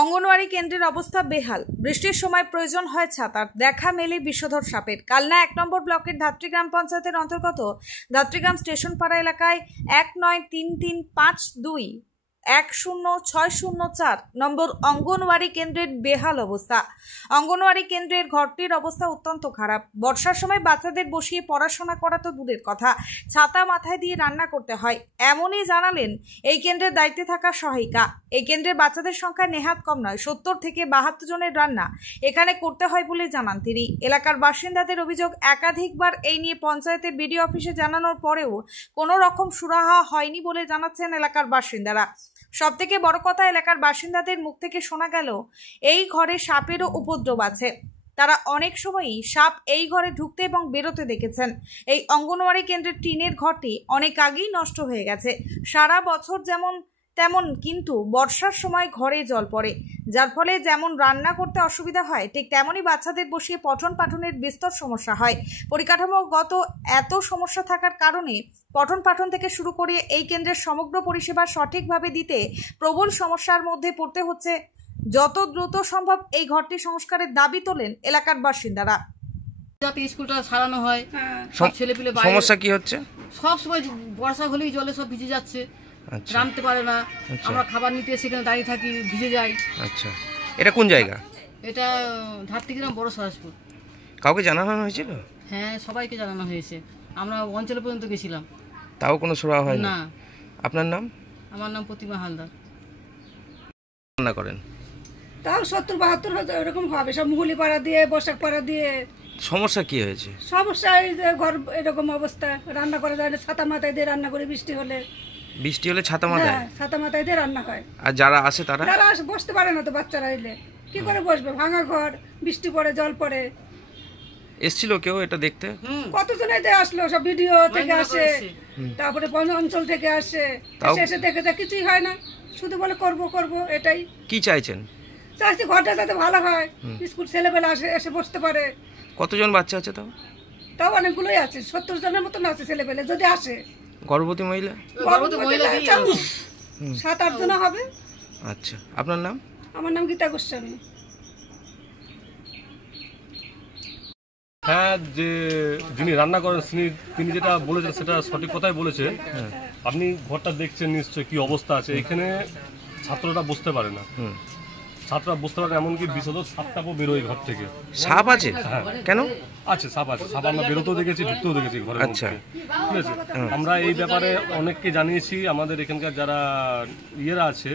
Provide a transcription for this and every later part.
অঙ্গনওয়াড়ি কেন্দ্রের অবস্থা বেহাল। বৃষ্টির সময় প্রয়োজন হয় ছাতার। দেখা মেলে বিষধর সাপের। কালনা ১ নম্বর ব্লকের ধাত্রী গ্রাম পঞ্চায়েতের অন্তর্গত ধাত্রীগ্রাম স্টেশন পাড়া এলাকায় 193352 10604 নম্বর অঙ্গনওয়াড়ি কেন্দ্রের বেহাল অবস্থা। অঙ্গনওয়াড়ি কেন্দ্রের ঘরটির অবস্থা অত্যন্ত খারাপ। বর্ষার সময় বাচ্চাদের বসিয়ে পড়াশোনা করা তো দূরের কথা, ছাতা মাথায় দিয়ে রান্না করতে হয়, এমনই জানালেন এই কেন্দ্রের দায়িত্বে থাকা সহায়িকা। এই কেন্দ্রের বাচ্চাদের সংখ্যা নেহাত কম নয়, 70 থেকে 72 জনের রান্না এখানে করতে হয় বলে জানান তিনি। এলাকার বাসিন্দাদের অভিযোগ, একাধিকবার এই নিয়ে পঞ্চায়েতে বিডিও অফিসে জানানোর পরেও কোনো রকম সুরাহা হয়নি বলে জানাচ্ছেন এলাকার বাসিন্দারা। সবথেকে বড় কথা, এলাকার বাসিন্দাদের মুখ থেকে শোনা গেল এই ঘরে সাপেরও উপদ্রব আছে। তারা অনেক সময়ই সাপ এই ঘরে ঢুকতে এবং বেরোতে দেখেছেন। এই অঙ্গনওয়াড়ি কেন্দ্রের টিনের ঘরটি অনেক আগেই নষ্ট হয়ে গেছে। সারা বছর যেমন তেমন, কিন্তু বর্ষার সময় ঘরে জল পড়ে, যার ফলে যেমন রান্না করতে অসুবিধা হয়, ঠিক তেমনই বাচ্চাদের বসিয়ে পঠন পাঠনের বিস্তর সমস্যা হয়। পরিকাঠামোগত এত সমস্যা থাকার কারণে পঠন পাঠন থেকে শুরু করে এই কেন্দ্রের সমগ্র পরিষেবা সঠিকভাবে দিতে প্রবল সমস্যার মধ্যে পড়তে হচ্ছে। যত দ্রুত সম্ভব এই ঘরটি সংস্কারের দাবি তোলেন এলাকার বাসিন্দারা। যাতে স্কুলটা সারানো হয়, সব ছেলেপিলে বাইরে। সমস্যা কি হচ্ছে? সব সময় বর্ষা হলেই জলে সব ভিজে যাচ্ছে, রাঁধতে পারে না। আমরা খাবার নিতে সেখানে দাঁড়িয়ে থাকি, ভিজে যাই। আচ্ছা, এটা কোন জায়গা? এটা ধাত্রীগ্রাম বড় সরাসপুর। কাউকে জানানো হয়েছিল? হ্যাঁ, সবাইকে জানানো হয়েছে। আমরা অঞ্চল পর্যন্ত গেছিলাম, তাও কোনো সুরাহা হয় না। আপনার নাম? আমার নাম প্রতিমা হালদার। রান্না করেন? তাও 70-72 এরকম হবে, সব মুহুলি পাড়া দিয়ে, বসাক পাড়া দিয়ে। সমস্যা কি হয়েছে? সমস্যা এই যে ঘর এরকম অবস্থা, রান্না করা যায় না, ছাতা মাথায় দিয়ে রান্না করে। বৃষ্টি হলে ছাতা মাথায়? হ্যাঁ, ছাতা মাথায় দিয়ে রান্না হয়। আর যারা আসে তারা বসতে পারে না তো, বাচ্চারা এলে কি করে বসবে? ভাঙা ঘর, বৃষ্টি পড়ে, জল পড়ে। এসছিল কেউ এটা দেখতে? কতজন এতে আসলো, সব ভিডিও থেকে আসে, তারপরে অঞ্চল থেকে আসে, এসে দেখে যা কিছুই হয় না, শুধু বলে করব করব। এটাই কি চাইছেন? চাইছি ঘরটা যাতে ভালো হয়, স্কুল ছেলেবেলা এসে বসতে পারে। কতজন বাচ্চা আছে? তাও অনেকগুলোই আছে, 70 জনের মতন আছে ছেলেবেলে, যদি আসে। গর্ভবতী মহিলা? 7-8 জন হবে। আচ্ছা, আপনার নাম? আমার নাম গীতা গোস্বামী। হ্যাঁ, যে যিনি রান্না করেন তিনি যেটা বলেছেন সেটা সঠিক কথাই বলেছে। আপনি ঘরটা দেখছেন নিশ্চয়ই কি অবস্থা আছে। এখানে ছাত্ররা বসতে পারে না, ছাত্ররা বুঝতে পারে, এমনকি বিষধর সাপটাও বেরোয় ঘর থেকে। সাপ আছে? কেন আছে? সাপ আছে, সাপ আমরা বেরোতেও দেখেছি, ঢুকতেও দেখেছি ঘরের মধ্যে। আচ্ছা, ঠিক আছে। আমরা এই ব্যাপারে অনেককে জানিয়েছি, আমাদের এখানকার যারা ইয়েরা আছে,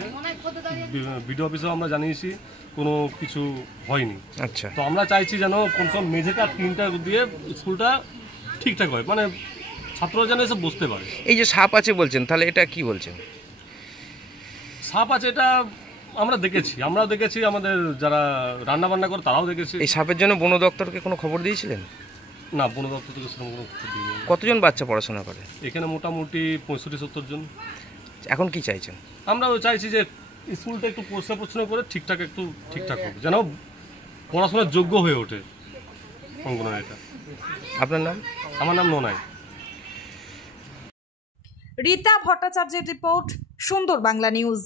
বিডিও অফিসেও আমরা জানিয়েছি, কোনো কিছু হয়নি। আচ্ছা, তো আমরা চাইছি যেন কমসম মেঝেটা 3টা দিয়ে স্কুলটা ঠিকঠাক হয়, মানে ছাত্ররা যেন এসে বসতে পারে। এই যে সাপ আছে বলছেন, তাহলে এটা কি বলছেন? সাপ আছে এটা আমরাও দেখেছি, আমাদের যারা রান্না বান্না করে তারাও দেখেছে। এই সাপের জন্য বন দপ্তরকে কোনো খবর দিয়েছিলেন? না, বন দপ্তর থেকে সেরকম কোনো খবর দিইনি। কতজন বাচ্চা পড়াশোনা করে এখানে? মোটামুটি 65-70 জন। এখন কি চাইছেন? আমরাও চাইছি যে স্কুলটা একটু পরিষ্কার করে ঠিকঠাক হোক, যেন পড়াশোনার যোগ্য হয়ে ওঠে অঙ্গনওয়াড়িটা। আপনার নাম? আমার নাম নোনাই। রীতা ভট্টাচার্যের রিপোর্ট, সুন্দর বাংলা নিউজ।